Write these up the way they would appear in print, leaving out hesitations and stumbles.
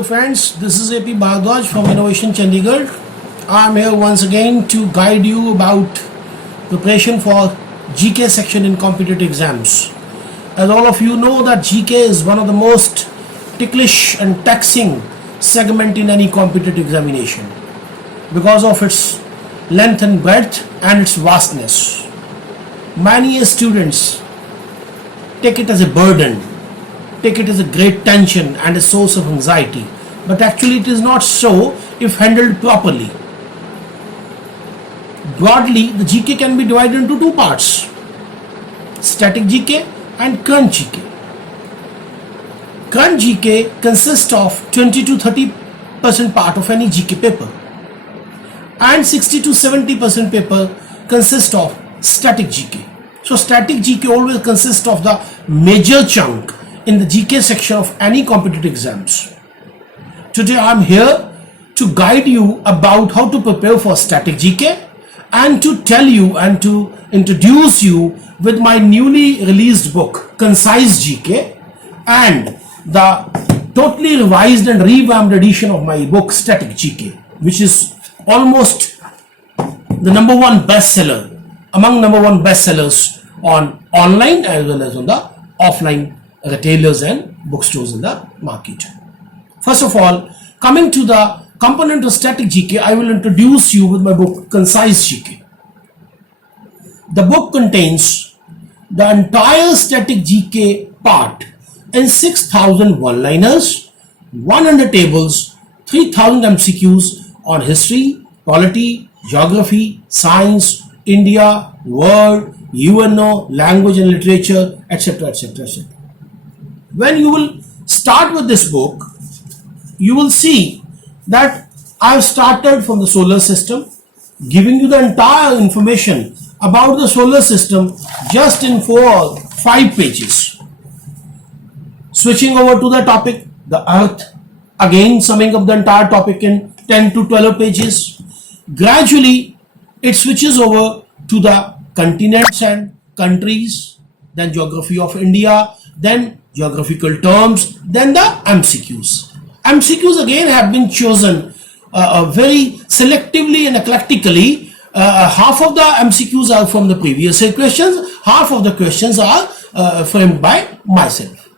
Hello friends, this is AP Bhardwaj from Innovation Chandigarh. I am here once again to guide you about preparation for GK section in competitive exams. As all of you know that GK is one of the most ticklish and taxing segment in any competitive examination because of its length and breadth and its vastness. Many students take it as a burden, take it as a great tension and a source of anxiety, but actually it is not so if handled properly. Broadly, the GK can be divided into two parts: static GK and current GK. Current GK consists of 20 to 30% part of any GK paper, and 60 to 70% paper consists of static GK. So static GK always consists of the major chunk in the GK section of any competitive exams. Today I am here to guide you about how to prepare for static GK and to tell you and to introduce you with my newly released book Concise GK and the totally revised and revamped edition of my book Static GK, which is almost the number one bestseller among number one bestsellers on online as well as on the offline retailers and bookstores in the market. First of all, coming to the component of static GK, I will introduce you with my book Concise GK. The book contains the entire static GK part in 6,000 one-liners, 100 tables, 3,000 MCQs on history, polity, geography, science, India, world, UNO, language and literature, etc. etc. etc. When you will start with this book, you will see that I have started from the solar system, giving you the entire information about the solar system just in 4 or 5 pages. Switching over to the topic, the Earth, again summing up the entire topic in 10 to 12 pages. Gradually, it switches over to the continents and countries, then geography of India, then geographical terms, then the MCQs. MCQs again have been chosen very selectively and eclectically. Half of the MCQs are from the previous year questions, half of the questions are framed by myself.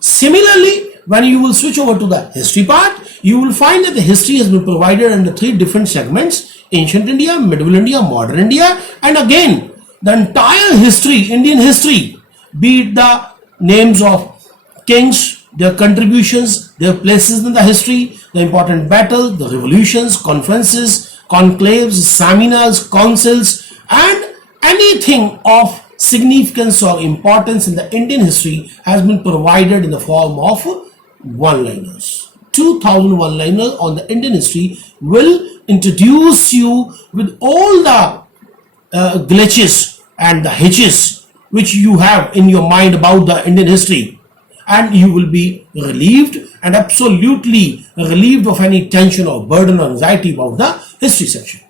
Similarly, when you will switch over to the history part, you will find that the history has been provided under 3 different segments: ancient India, medieval India, modern India, and again the entire history, Indian history, be it the names of kings, their contributions, their places in the history, the important battles, the revolutions, conferences, conclaves, seminars, councils, and anything of significance or importance in the Indian history has been provided in the form of one-liners. 2,000 one-liners on the Indian history will introduce you with all the glitches and the hitches which you have in your mind about the Indian history, and you will be relieved and absolutely relieved of any tension or burden or anxiety about the history section.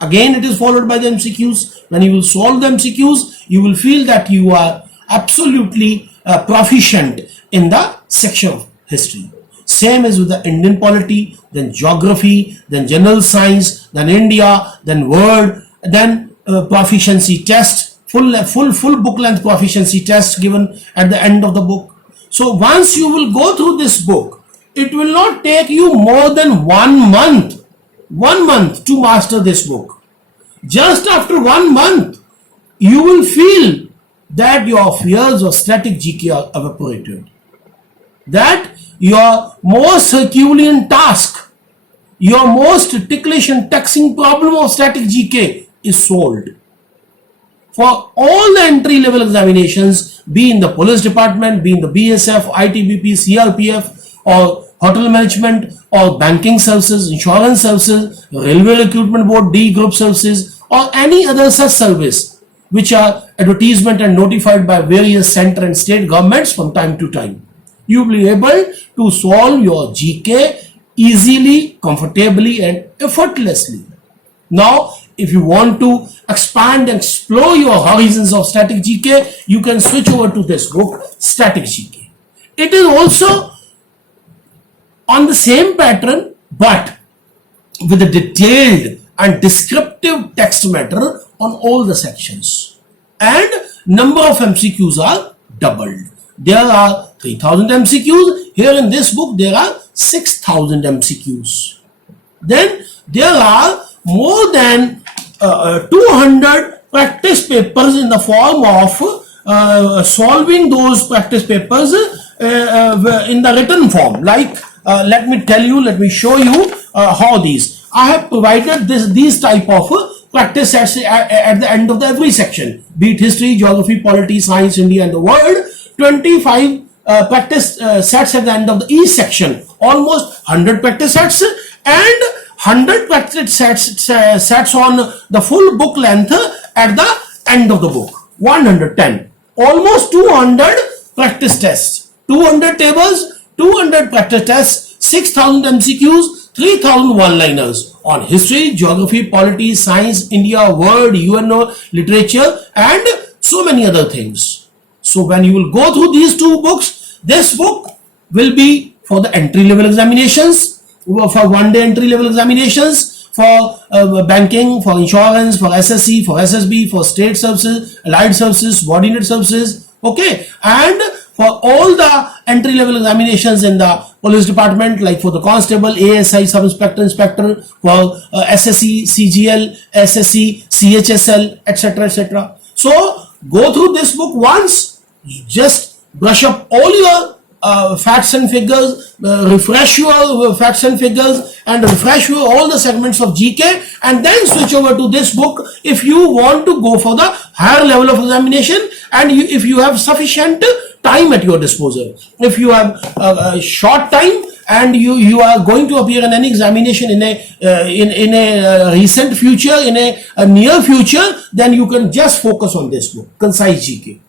Again, it is followed by the MCQs. When you will solve the MCQs, you will feel that you are absolutely proficient in the section of history. Same as with the Indian polity, then geography, then general science, then India, then world, then proficiency test, full book length proficiency test given at the end of the book. So once you will go through this book, it will not take you more than 1 month to master this book. Just after 1 month, you will feel that your fears of static GK are evaporated, that your most Herculean task, your most ticklish and taxing problem of static GK is solved. For all the entry level examinations, be in the police department, be in the BSF, ITBP, CRPF, or hotel management, or banking services, insurance services, railway recruitment board, D group services, or any other such service which are advertisement and notified by various central and state governments from time to time, you will be able to solve your GK easily, comfortably, and effortlessly. Now, if you want to expand and explore your horizons of static GK, you can switch over to this book, Static GK. It is also on the same pattern, but with a detailed and descriptive text matter on all the sections. And number of MCQs are doubled. There are 3000 MCQs. Here in this book, there are 6000 MCQs. Then there are more than 200 practice papers in the form of solving those practice papers in the written form. Like, let me show you how these. I have provided these type of practice sets at the end of every section, be it history, geography, polity, science, India and the world. 25 practice sets at the end of each section, almost 100 practice sets, and 100 practice sets on the full book length at the end of the book. 110, almost 200 practice tests, 200 tables, 200 practice tests, 6000 MCQs, 3000 one-liners on history, geography, polity, science, India, world, UNO, literature, and so many other things. So when you will go through these two books, this book will be for the entry-level examinations, for one-day entry-level examinations, for banking, for insurance, for SSC, for SSB, for state services, allied services, subordinate services, okay, and for all the entry-level examinations in the police department, like for the constable, ASI, sub-inspector, inspector, for SSC, CGL, SSC, CHSL, etc., etc. So go through this book once, just brush up all your facts and figures, refresh your facts and figures, and refresh your all the segments of GK, and then switch over to this book if you want to go for the higher level of examination, and if you have sufficient time at your disposal. If you have a short time and you are going to appear in any examination in a recent future, in a near future, then you can just focus on this book, Concise GK.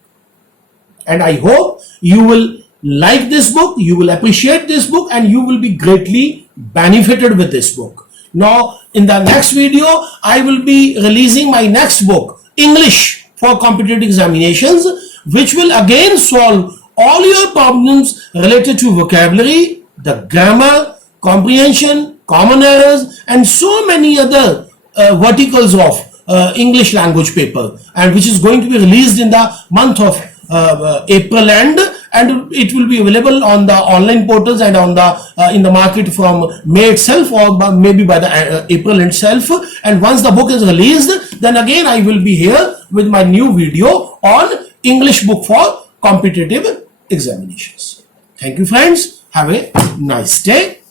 And I hope you will like this book, you will appreciate this book, and you will be greatly benefited with this book. Now, in the next video, I will be releasing my next book, English for Competitive Examinations, which will again solve all your problems related to vocabulary, the grammar, comprehension, common errors, and so many other verticals of English language paper, and which is going to be released in the month of April end, and it will be available on the online portals and on the in the market from May itself, or maybe by the April itself. And once the book is released, then again I will be here with my new video on English book for competitive examinations. Thank you, friends. Have a nice day.